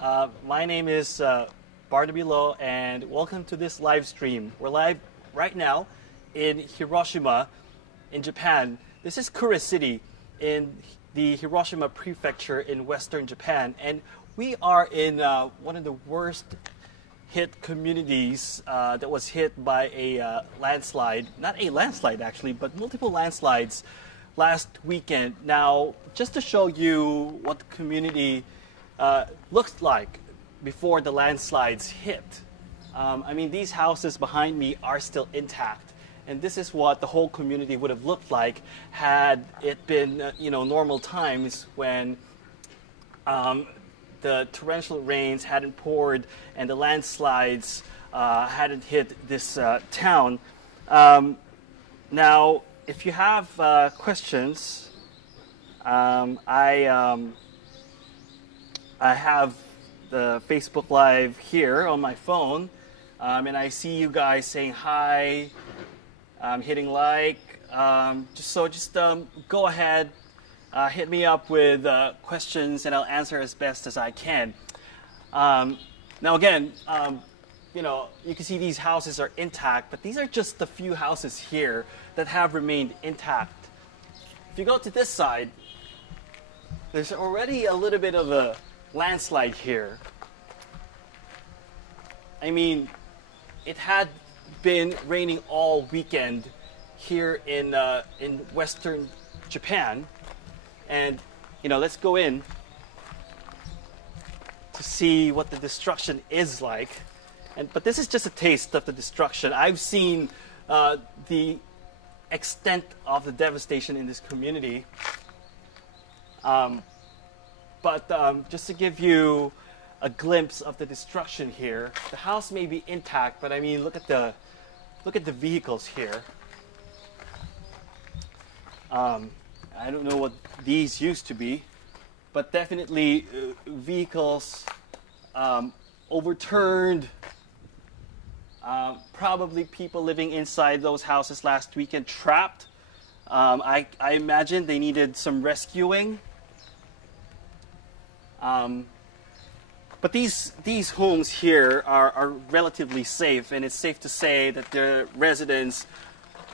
My name is Barnaby and welcome to this live stream. We're live right now in Hiroshima, in Japan. This is Kure City in the Hiroshima prefecture in western Japan, and we are in one of the worst hit communities that was hit by a landslide. Not a landslide actually, but multiple landslides last weekend. Now, just to show you what the community looked like before the landslides hit. I mean, these houses behind me are still intact, and this is what the whole community would have looked like had it been, normal times when the torrential rains hadn't poured and the landslides hadn't hit this town. Now, if you have questions, I have the Facebook Live here on my phone, and I see you guys saying hi, hitting like. Just go ahead, hit me up with questions, and I'll answer as best as I can. Now again, you can see these houses are intact, but these are just a few houses here that have remained intact. If you go to this side, there's already a little bit of a landslide here. I mean, it had been raining all weekend here in western Japan, and let's go in to see what the destruction is like. But this is just a taste of the destruction. I've seen the extent of the devastation in this community. But just to give you a glimpse of the destruction here, the house may be intact, but I mean, look at the vehicles here. I don't know what these used to be, but definitely vehicles overturned. Probably people living inside those houses last weekend trapped. I imagine they needed some rescuing. But these homes here are relatively safe, and it's safe to say that their residents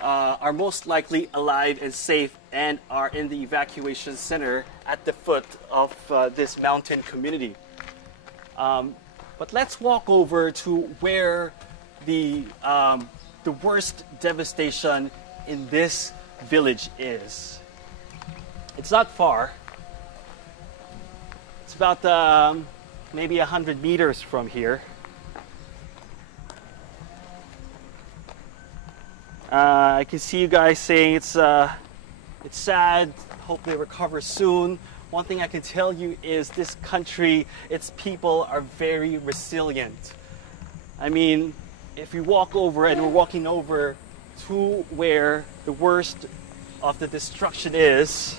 are most likely alive and safe and are in the evacuation center at the foot of this mountain community. But let's walk over to where the worst devastation in this village is. It's not far. It's about maybe 100 meters from here. I can see you guys saying it's sad. Hope they recover soon. One thing I can tell you is this country, its people are very resilient. I mean, if we walk over, and we're walking over to where the worst of the destruction is,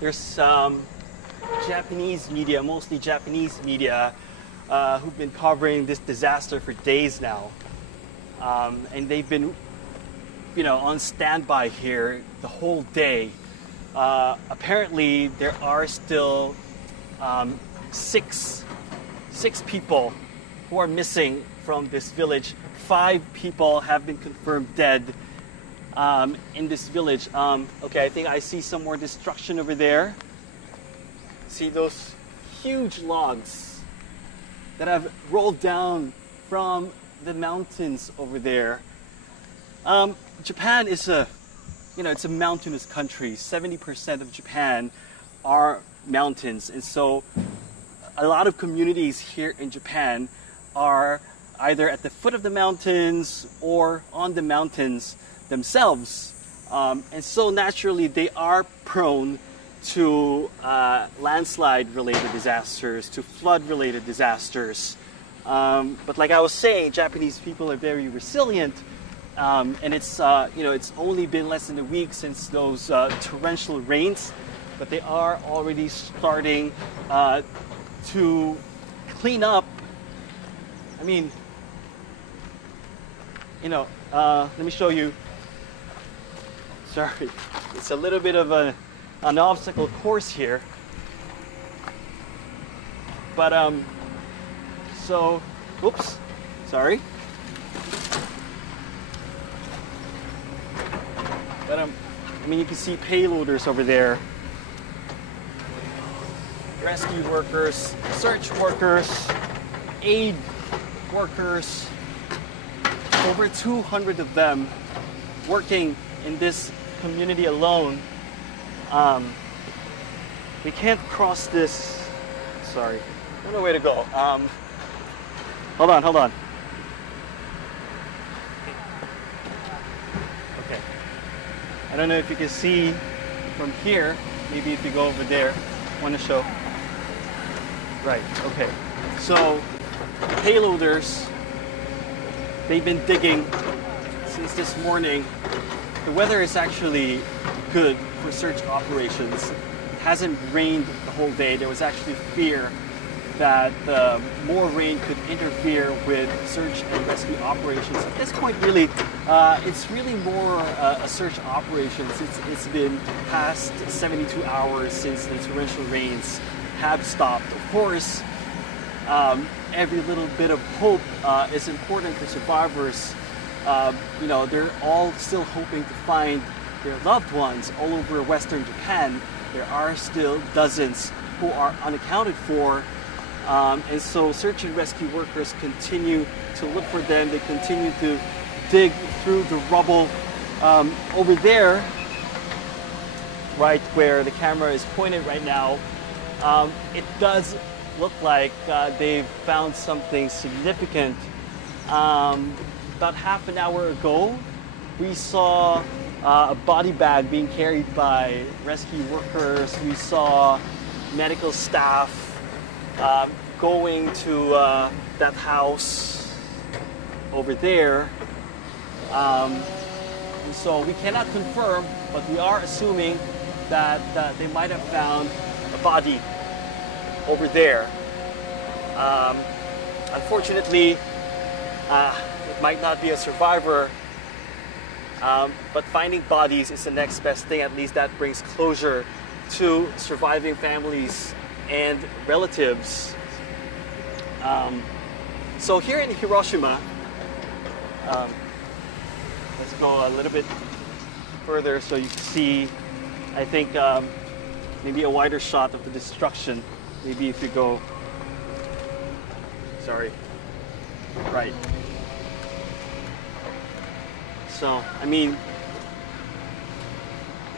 there's some Japanese media, mostly Japanese media, who've been covering this disaster for days now. And they've been, on standby here the whole day. Apparently, there are still six people who are missing from this village. 5 people have been confirmed dead in this village. Okay, I think I see some more destruction over there. See those huge logs that have rolled down from the mountains over there. Japan is it's a mountainous country. 70% of Japan are mountains, and so a lot of communities here in Japan are either at the foot of the mountains or on the mountains themselves. And so naturally they are prone to landslide-related disasters, to flood-related disasters. But like I was saying, Japanese people are very resilient, and it's only been less than a week since those torrential rains, but they are already starting to clean up. I mean, let me show you. Sorry, it's a little bit of an obstacle course here. But so, oops, sorry. But I mean, you can see payloaders over there, rescue workers, search workers, aid workers, over 200 of them working in this community alone. We can't cross this. Sorry, I don't know where to go. Hold on. Okay. I don't know if you can see from here. Maybe if you go over there, I want to show. Right. Okay. So payloaders, they've been digging since this morning. The weather is actually good for search operations. It hasn't rained the whole day. There was actually fear that more rain could interfere with search and rescue operations. At this point, really, it's really more a search operations. It's been past 72 hours since the torrential rains have stopped. Of course, every little bit of hope is important for survivors. They're all still hoping to find their loved ones all over Western Japan. There are still dozens who are unaccounted for. And so search and rescue workers continue to look for them. They continue to dig through the rubble over there, right where the camera is pointed right now. It does look like they've found something significant. About half an hour ago, we saw a body bag being carried by rescue workers. We saw medical staff going to that house over there. And so we cannot confirm, but we are assuming that they might have found a body over there. Unfortunately, it might not be a survivor, but finding bodies is the next best thing. At least that brings closure to surviving families and relatives. So here in Hiroshima, let's go a little bit further so you can see, I think, maybe a wider shot of the destruction. Maybe if you go, sorry, right. So, I mean,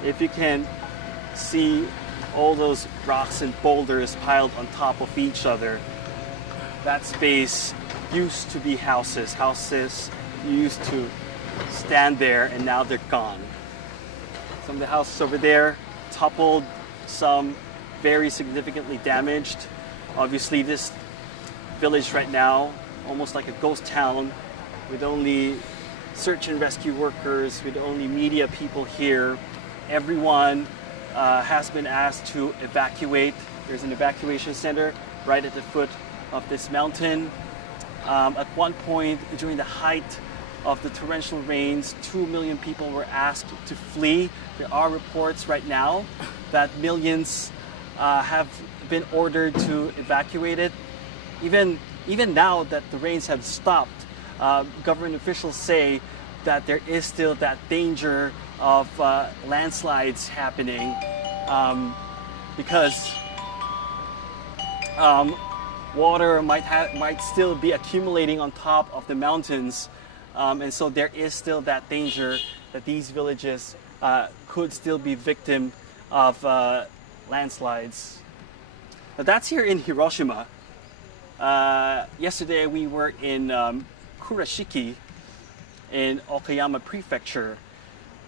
if you can see all those rocks and boulders piled on top of each other, that space used to be houses. Houses used to stand there, and now they're gone. Some of the houses over there toppled, some very significantly damaged. Obviously, this village right now, almost like a ghost town, with only search and rescue workers, with only media people here. Everyone has been asked to evacuate. There's an evacuation center right at the foot of this mountain. At one point, during the height of the torrential rains, 2 million people were asked to flee. There are reports right now that millions have been ordered to evacuate it. Even now that the rains have stopped, government officials say that there is still that danger of landslides happening because water might still be accumulating on top of the mountains, and so there is still that danger that these villages could still be victim of landslides. Now that's here in Hiroshima. Yesterday we were in Kurashiki in Okayama Prefecture,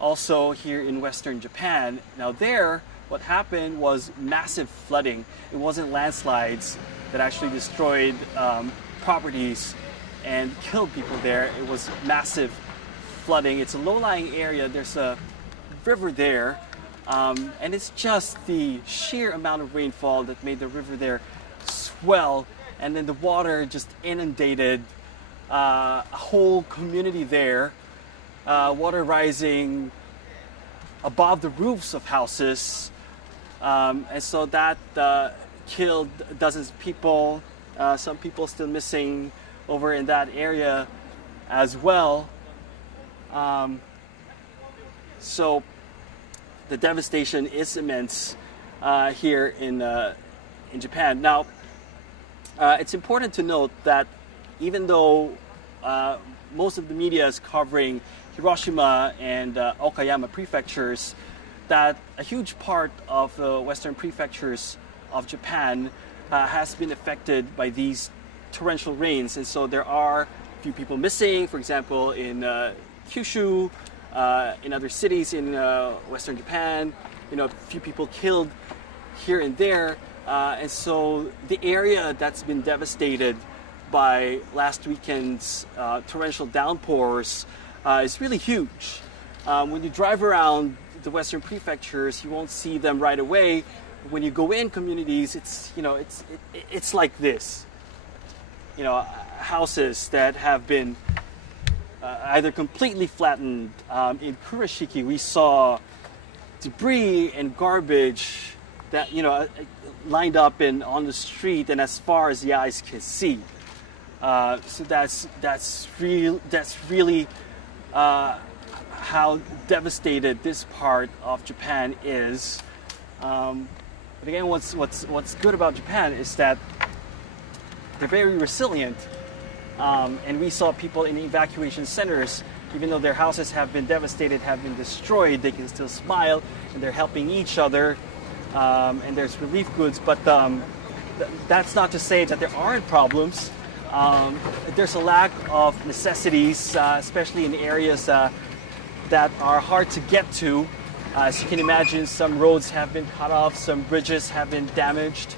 also here in Western Japan. Now there, what happened was massive flooding. It wasn't landslides that actually destroyed properties and killed people there. It was massive flooding. It's a low-lying area. There's a river there, and it's just the sheer amount of rainfall that made the river there swell, and then the water just inundated a whole community there. Water rising above the roofs of houses, and so that killed dozens of people. Some people still missing over in that area as well. So the devastation is immense here in Japan. Now, it's important to note that even though most of the media is covering Hiroshima and Okayama prefectures, that a huge part of the western prefectures of Japan has been affected by these torrential rains. And so there are a few people missing, for example, in Kyushu, in other cities in western Japan, a few people killed here and there. And so the area that's been devastated by last weekend's torrential downpours is really huge. When you drive around the western prefectures, you won't see them right away. When you go in communities, it's like this. Houses that have been either completely flattened. In Kurashiki, we saw debris and garbage that lined up on the street and as far as the eyes can see. So that's really how devastated this part of Japan is. But again, what's good about Japan is that they're very resilient. And we saw people in evacuation centers, even though their houses have been devastated, have been destroyed, they can still smile and they're helping each other. And there's relief goods, but that's not to say that there aren't problems. There's a lack of necessities, especially in areas that are hard to get to. As you can imagine, some roads have been cut off, some bridges have been damaged.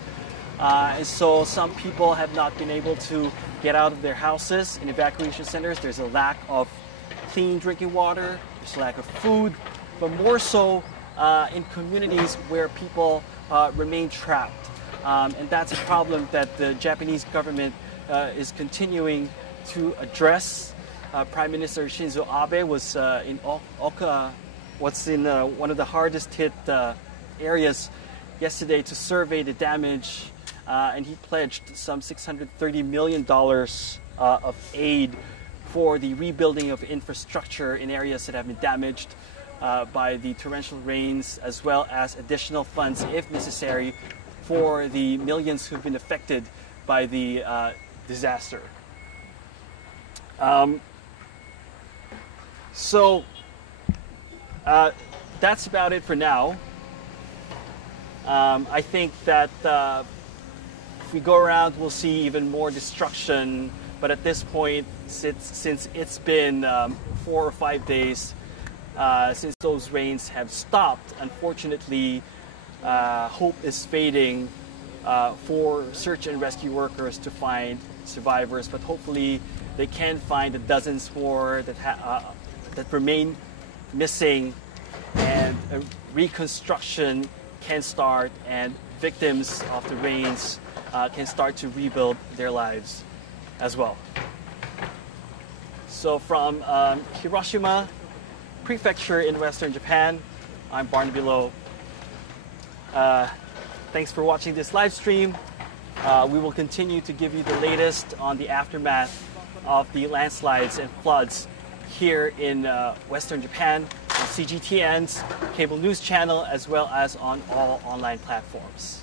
And so some people have not been able to get out of their houses in evacuation centers. There's a lack of clean drinking water, there's a lack of food, but more so in communities where people remain trapped. And that's a problem that the Japanese government is continuing to address. Prime Minister Shinzo Abe was in Oka, one of the hardest hit areas yesterday to survey the damage, and he pledged some $630 million of aid for the rebuilding of infrastructure in areas that have been damaged by the torrential rains, as well as additional funds, if necessary, for the millions who've been affected by the disaster. So that's about it for now. I think that if we go around, we'll see even more destruction. But at this point, since it's been 4 or 5 days since those rains have stopped, unfortunately, hope is fading for search and rescue workers to find survivors. But hopefully, they can find the dozens more that remain missing, and a reconstruction can start, and victims of the rains can start to rebuild their lives as well. So from Hiroshima Prefecture in Western Japan, I'm Barnaby. Thanks for watching this live stream. We will continue to give you the latest on the aftermath of the landslides and floods here in Western Japan on CGTN's cable news channel, as well as on all online platforms.